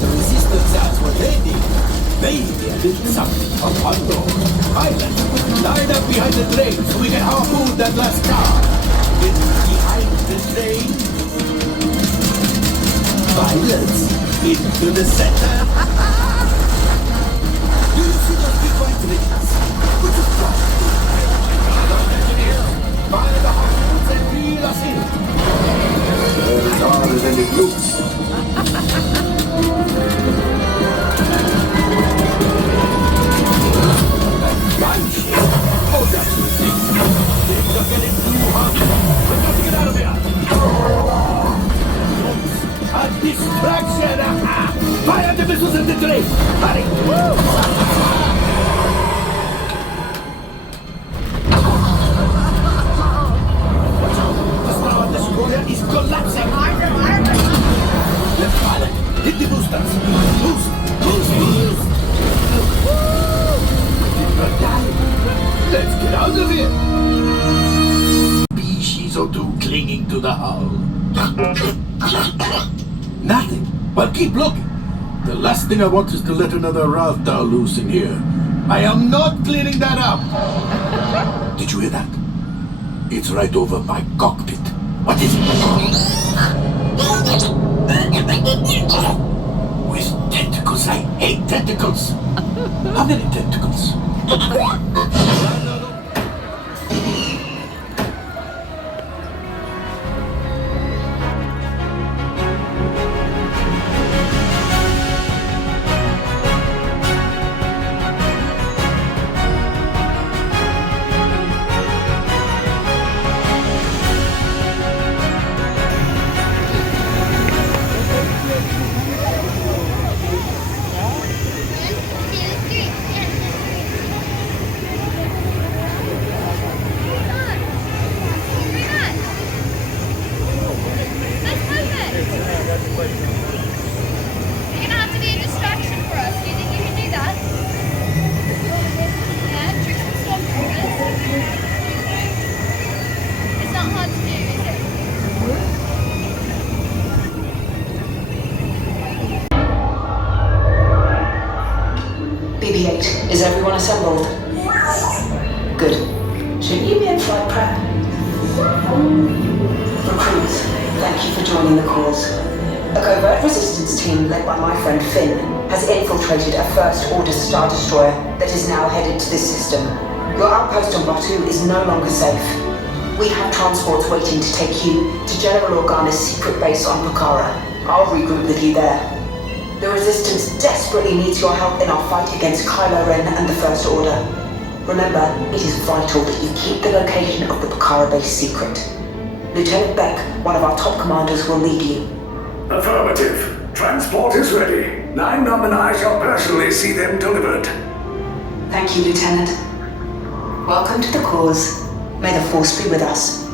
The resistance, that's what they did. They did something on one door. Island, line up behind the train so we can harpoon that last car. Get behind the train. Violence into the center. Do you see those big white bridges? Which is wrong? Find the harpoons and reel us in. It's harder than it looks. Oh, that's the thing. Things are getting too hot. We've got to get out of here. A distraction! Fire the missiles in the train! Hurry! The Star Destroyer is collapsing! Left pilot, hit the boosters! Boost! Let's get out of here! Species or two clinging to the hull. Nothing. Well, keep looking. The last thing I want is to let another Ralph loose in here. I am not cleaning that up. Did you hear that? It's right over my cockpit. What is it? With tentacles. I hate tentacles. How many tentacles? Is everyone assembled? Good. Should you be in flight prep? Recruits, thank you for joining the cause. A covert resistance team led by my friend Finn has infiltrated a First Order Star Destroyer that is now headed to this system. Your outpost on Batu is no longer safe. We have transports waiting to take you to General Organa's secret base on Pokhara. I'll regroup with you there. The Resistance desperately needs your help in our fight against Kylo Ren and the First Order. Remember, it is vital that you keep the location of the Pokhara base secret. Lieutenant Beck, one of our top commanders, will lead you. Affirmative. Transport is ready. Nine Numb and I shall personally see them delivered. Thank you, Lieutenant. Welcome to the cause. May the Force be with us.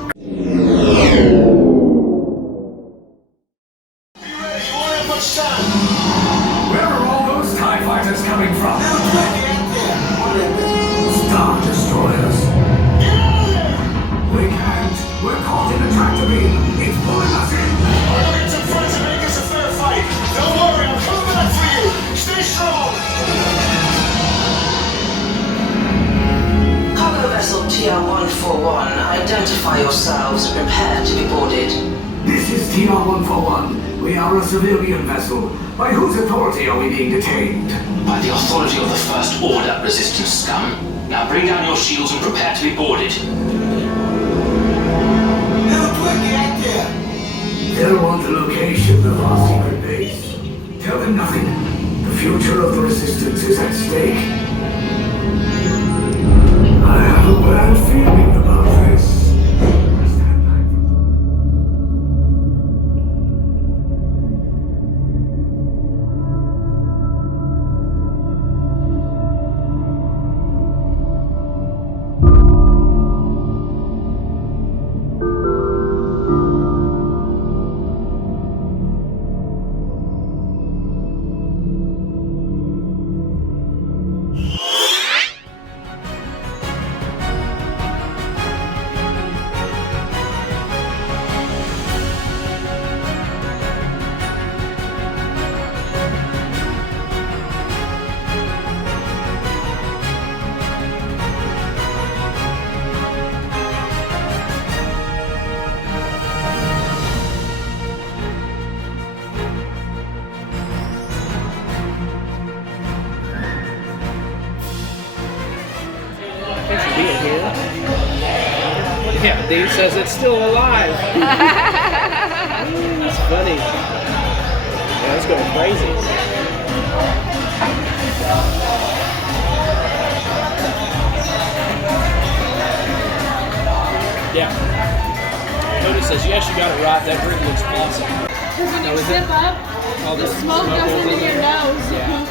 Where are all those TIE fighters coming from? Star Destroyers. We can't. We're caught in a tractor beam. It's pulling us in. I'll get to front to make this a fair fight. Don't worry, I'm coming back for you. Stay strong. Cargo vessel TR-141, identify yourselves and prepare to be boarded. This is TR-141. We are a civilian vessel. By whose authority are we being detained? By the authority of the First Order, resistance scum. Now bring down your shields and prepare to be boarded. They'll want the location of our secret base. Tell them nothing. The future of the Resistance is at stake. I have a bad feeling about this. Yeah, Dean says it's still alive. That's funny. Yeah, it's going crazy. Yeah. Cody says, yes, you got it right. That grid looks awesome. Because when you zip up, All the smoke goes into your nose. Yeah.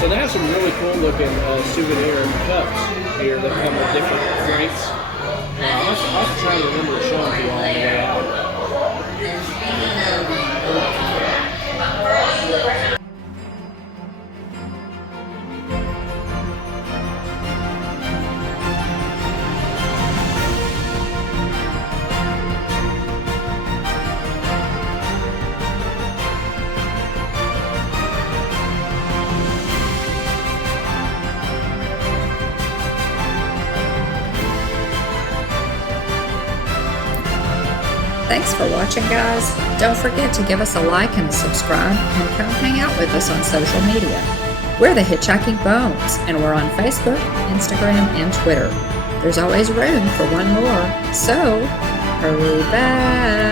So they have some really cool looking souvenir cups here that come with different drinks. I'll have to try and remember to show them to you all on the way out. Thanks for watching, guys. Don't forget to give us a like and a subscribe, and come hang out with us on social media. We're the Hitchhiking Bones, and we're on Facebook, Instagram, and Twitter. There's always room for one more, so hurry back.